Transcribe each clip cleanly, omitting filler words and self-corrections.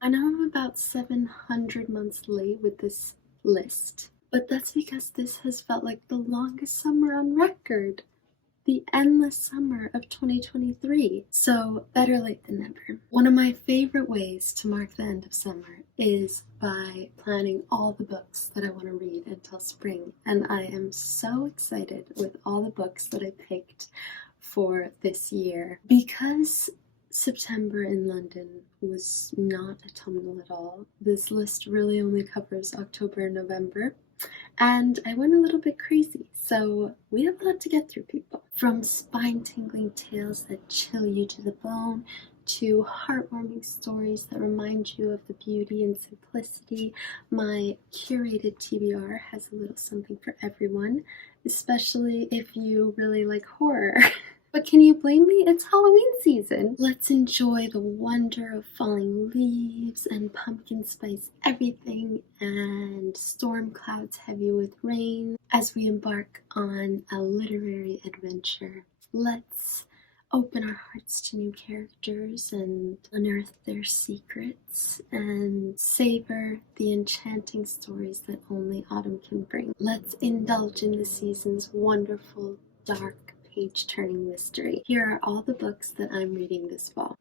I know I'm about 700 months late with this list, but that's because this has felt like the longest summer on record. The endless summer of 2023. So, better late than never. One of my favorite ways to mark the end of summer is by planning all the books that I want to read until spring. And I am so excited with all the books that I picked for this year. Because September in London was not autumnal at all, this list really only covers October and November. And I went a little bit crazy, so we have a lot to get through, people. From spine-tingling tales that chill you to the bone, to heartwarming stories that remind you of the beauty and simplicity, my curated TBR has a little something for everyone, especially if you really like horror. But can you blame me? It's Halloween season. Let's enjoy the wonder of falling leaves and pumpkin spice everything and storm clouds heavy with rain as we embark on a literary adventure. Let's open our hearts to new characters and unearth their secrets and savor the enchanting stories that only autumn can bring. Let's indulge in the season's wonderful, dark, page-turning mystery. Here are all the books that I'm reading this fall.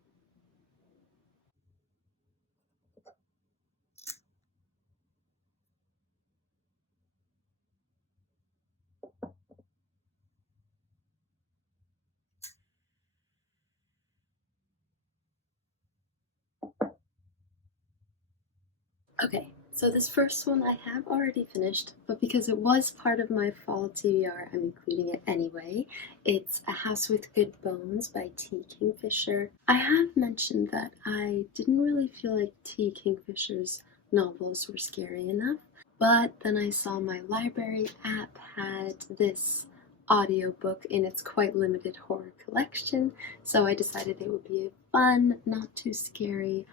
Okay, so this first one I have already finished, but because it was part of my fall TBR, I'm including it anyway. It's A House with Good Bones by T. Kingfisher. I have mentioned that I didn't really feel like T. Kingfisher's novels were scary enough, but then I saw my library app had this audiobook in its quite limited horror collection, so I decided it would be a fun, not too scary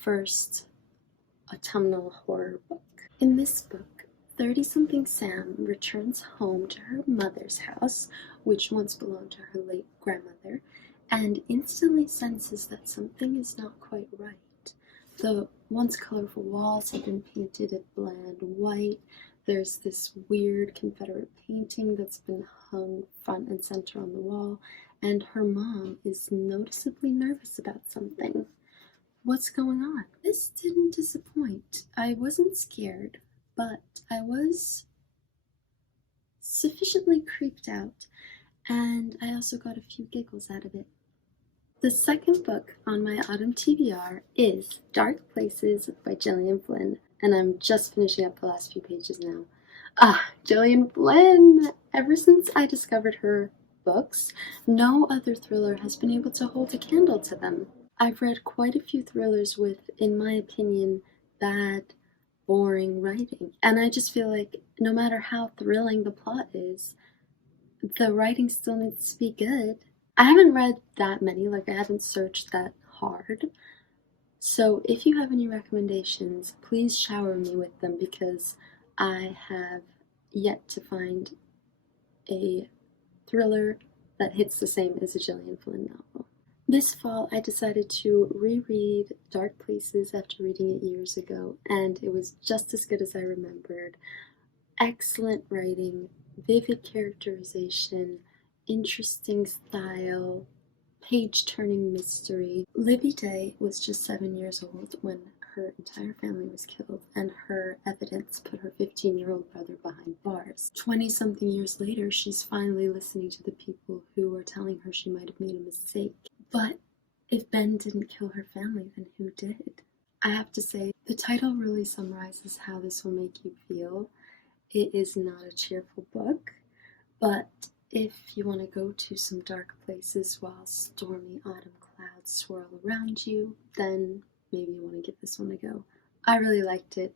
first autumnal horror book. In this book, 30-something Sam returns home to her mother's house, which once belonged to her late grandmother, and instantly senses that something is not quite right. The once colorful walls have been painted a bland white. There's this weird Confederate painting that's been hung front and center on the wall, and her mom is noticeably nervous about something. What's going on? This didn't disappoint. I wasn't scared, but I was sufficiently creeped out, and I also got a few giggles out of it. The second book on my autumn TBR is Dark Places by Gillian Flynn, and I'm just finishing up the last few pages now. Gillian Flynn! Ever since I discovered her books, no other thriller has been able to hold a candle to them. I've read quite a few thrillers with, in my opinion, bad, boring writing. And I just feel like no matter how thrilling the plot is, the writing still needs to be good. I haven't read that many, like I haven't searched that hard. So if you have any recommendations, please shower me with them because I have yet to find a thriller that hits the same as a Gillian Flynn novel. This fall, I decided to reread Dark Places after reading it years ago, and it was just as good as I remembered. Excellent writing, vivid characterization, interesting style, page-turning mystery. Libby Day was just 7 years old when her entire family was killed, and her evidence put her 15-year-old brother behind bars. 20-something years later, she's finally listening to the people who were telling her she might have made a mistake. But if Ben didn't kill her family, then who did? I have to say, the title really summarizes how this will make you feel. It is not a cheerful book, but if you want to go to some dark places while stormy autumn clouds swirl around you, then maybe you want to give this one a go. I really liked it.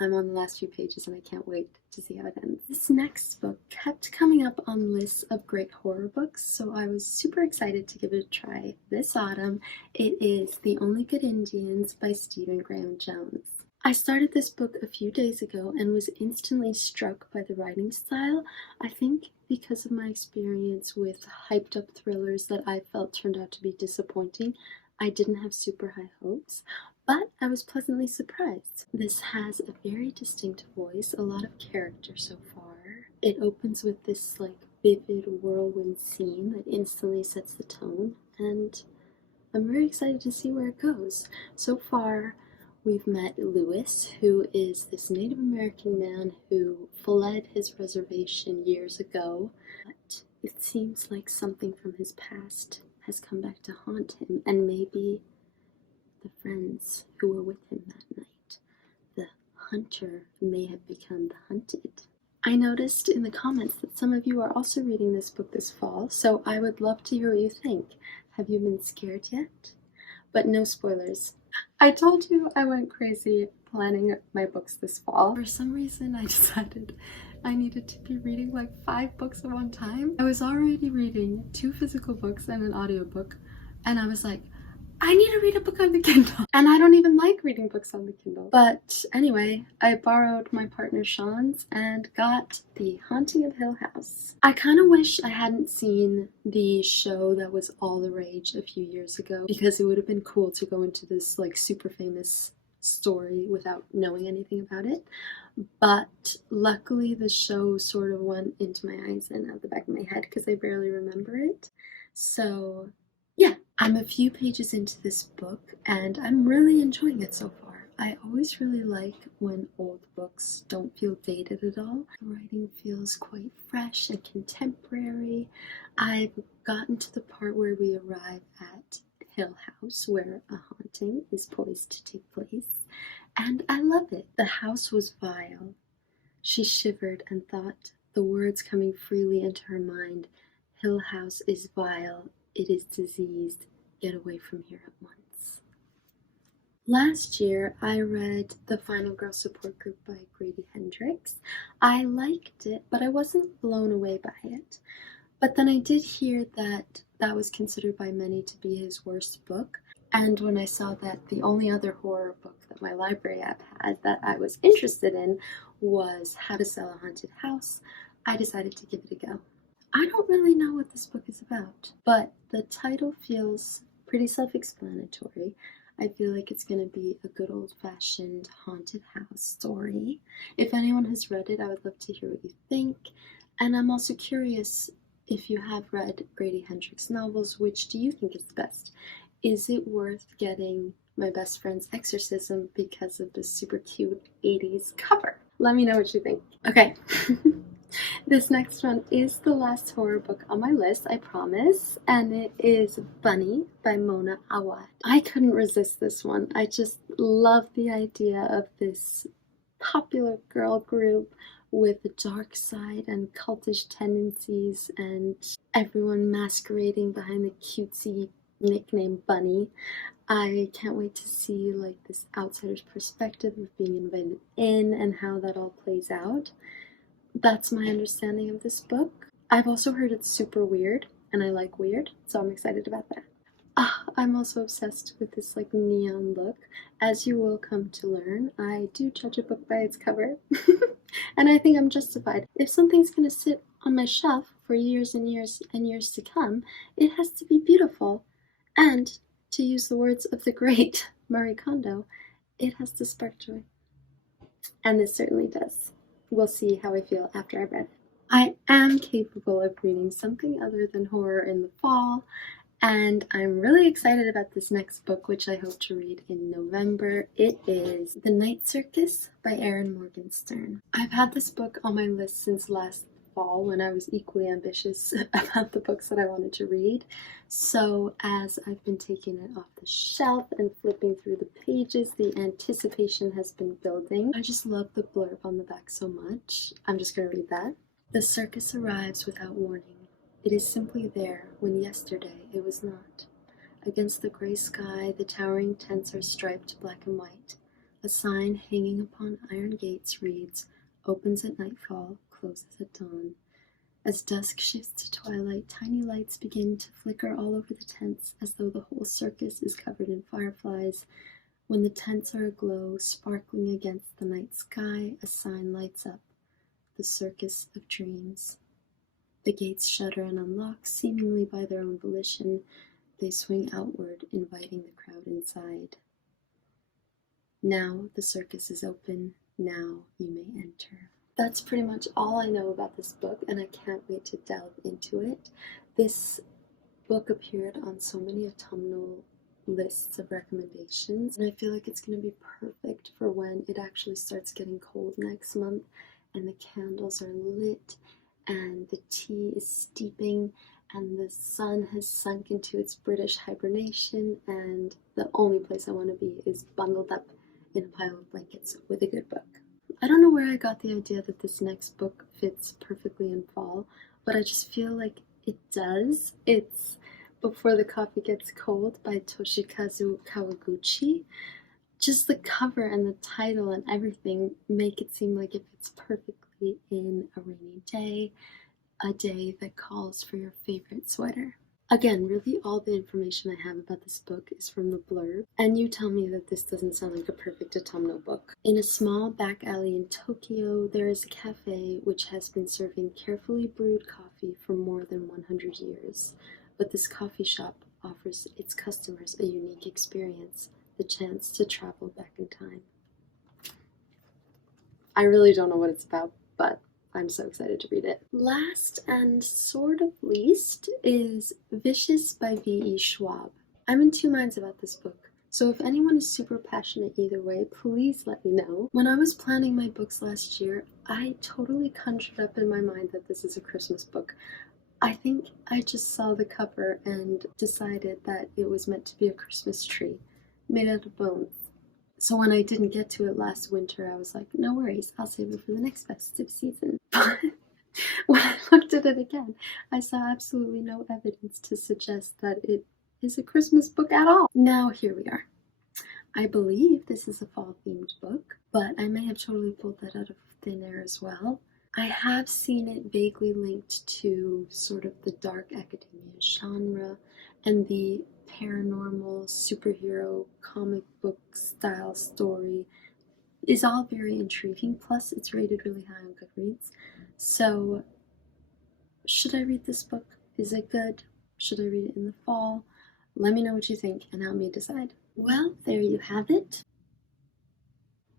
I'm on the last few pages and I can't wait to see how it ends. This next book kept coming up on lists of great horror books, so I was super excited to give it a try this autumn. It is The Only Good Indians by Stephen Graham Jones. I started this book a few days ago and was instantly struck by the writing style. I think because of my experience with hyped up thrillers that I felt turned out to be disappointing, I didn't have super high hopes, but I was pleasantly surprised. This has a very distinct voice, a lot of character so far. It opens with this like vivid whirlwind scene that instantly sets the tone, and I'm very excited to see where it goes. So far, we've met Lewis, who is this Native American man who fled his reservation years ago, but it seems like something from his past has come back to haunt him, and maybe the friends who were with him that night. The hunter may have become the hunted. I noticed in the comments that some of you are also reading this book this fall, so I would love to hear what you think. Have you been scared yet? But no spoilers. I told you I went crazy planning my books this fall. For some reason, I decided I needed to be reading like 5 books at one time. I was already reading 2 physical books and an audiobook, and I was like, I need to read a book on the Kindle. And I don't even like reading books on the Kindle. But anyway, I borrowed my partner Sean's and got The Haunting of Hill House. I kind of wish I hadn't seen the show that was all the rage a few years ago, because it would have been cool to go into this like super famous story without knowing anything about it. But luckily the show sort of went into my eyes and out the back of my head because I barely remember it. So yeah, I'm a few pages into this book and I'm really enjoying it so far. I always really like when old books don't feel dated at all. The writing feels quite fresh and contemporary. I've gotten to the part where we arrive at Hill House, where a haunting is poised to take place, and I love it. The house was vile. She shivered and thought, the words coming freely into her mind, Hill House is vile. It is diseased. Get away from here at once. Last year, I read The Final Girl Support Group by Grady Hendrix. I liked it, but I wasn't blown away by it. But then I did hear that that was considered by many to be his worst book. And when I saw that the only other horror book that my library app had that I was interested in was How to Sell a Haunted House, I decided to give it a go. I don't really know what this book is about, but the title feels pretty self-explanatory. I feel like it's going to be a good old-fashioned haunted house story. If anyone has read it, I would love to hear what you think. And I'm also curious, if you have read Grady Hendrix novels, which do you think is the best? Is it worth getting My Best Friend's Exorcism because of the super cute 80s cover? Let me know what you think. Okay. This next one is the last horror book on my list, I promise, and it is Bunny by Mona Awad. I couldn't resist this one. I just love the idea of this popular girl group with a dark side and cultish tendencies and everyone masquerading behind the cutesy nickname Bunny. I can't wait to see like this outsider's perspective of being invited in and how that all plays out. That's my understanding of this book. I've also heard it's super weird, and I like weird, so I'm excited about that. I'm also obsessed with this like neon look. As you will come to learn, I do judge a book by its cover, and I think I'm justified. If something's gonna sit on my shelf for years and years and years to come, it has to be beautiful, and to use the words of the great Marie Kondo, it has to spark joy. And this certainly does. We'll see how I feel after I've read it. I am capable of reading something other than horror in the fall, and I'm really excited about this next book, which I hope to read in November. It is The Night Circus by Erin Morgenstern. I've had this book on my list since last fall when I was equally ambitious about the books that I wanted to read. So as I've been taking it off the shelf and flipping through the pages, the anticipation has been building. I just love the blurb on the back so much. I'm just going to read that. The circus arrives without warning. It is simply there when yesterday it was not. Against the gray sky, the towering tents are striped black and white. A sign hanging upon iron gates reads, "Opens at nightfall, closes at dawn." As dusk shifts to twilight, tiny lights begin to flicker all over the tents as though the whole circus is covered in fireflies. When the tents are aglow, sparkling against the night sky, a sign lights up, "The Circus of Dreams." The gates shudder and unlock, seemingly by their own volition. They swing outward, inviting the crowd inside. Now the circus is open, now you may enter. That's pretty much all I know about this book, and I can't wait to delve into it. This book appeared on so many autumnal lists of recommendations, and I feel like it's going to be perfect for when it actually starts getting cold next month and the candles are lit and the tea is steeping and the sun has sunk into its British hibernation, and the only place I want to be is bundled up in a pile of blankets with a good book. I don't know where I got the idea that this next book fits perfectly in fall, but I just feel like it does. It's Before the Coffee Gets Cold by Toshikazu Kawaguchi. Just the cover and the title and everything make it seem like it fits perfectly in a rainy day, a day that calls for your favorite sweater. Again, really all the information I have about this book is from the blurb, and you tell me that this doesn't sound like a perfect autumnal book. In a small back alley in Tokyo, there is a cafe which has been serving carefully brewed coffee for more than 100 years. But this coffee shop offers its customers a unique experience, the chance to travel back in time. I really don't know what it's about, but I'm so excited to read it. Last and sort of least is Vicious by V E Schwab. I'm in two minds about this book, so if anyone is super passionate either way, please let me know. When I was planning my books last year, I totally conjured up in my mind that this is a Christmas book. I think I just saw the cover and decided that it was meant to be a Christmas tree made out of bones. So when I didn't get to it last winter, I was like, no worries, I'll save it for the next festive season. But when I looked at it again, I saw absolutely no evidence to suggest that it is a Christmas book at all. Now here we are. I believe this is a fall-themed book, but I may have totally pulled that out of thin air as well. I have seen it vaguely linked to sort of the dark academia genre and the paranormal superhero comic book style story is all very intriguing, plus it's rated really high on Goodreads. So should I read this book? Is it good? Should I read it in the fall? Let me know what you think and help me decide. Well, there you have it.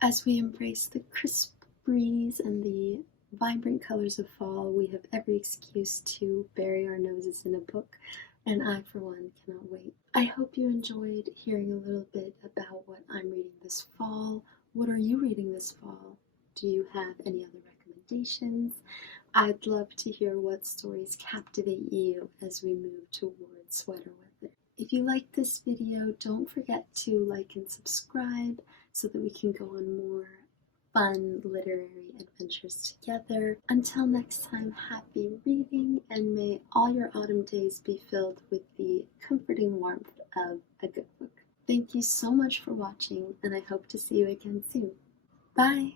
As we embrace the crisp breeze and the vibrant colors of fall, we have every excuse to bury our noses in a book, and I, for one, cannot wait. I hope you enjoyed hearing a little bit about what I'm reading this fall. What are you reading this fall? Do you have any other recommendations? I'd love to hear what stories captivate you as we move towards sweater weather. If you liked this video, don't forget to like and subscribe so that we can go on more fun literary adventures together. Until next time, happy reading, and may all your autumn days be filled with the comforting warmth of a good book. Thank you so much for watching, and I hope to see you again soon. Bye!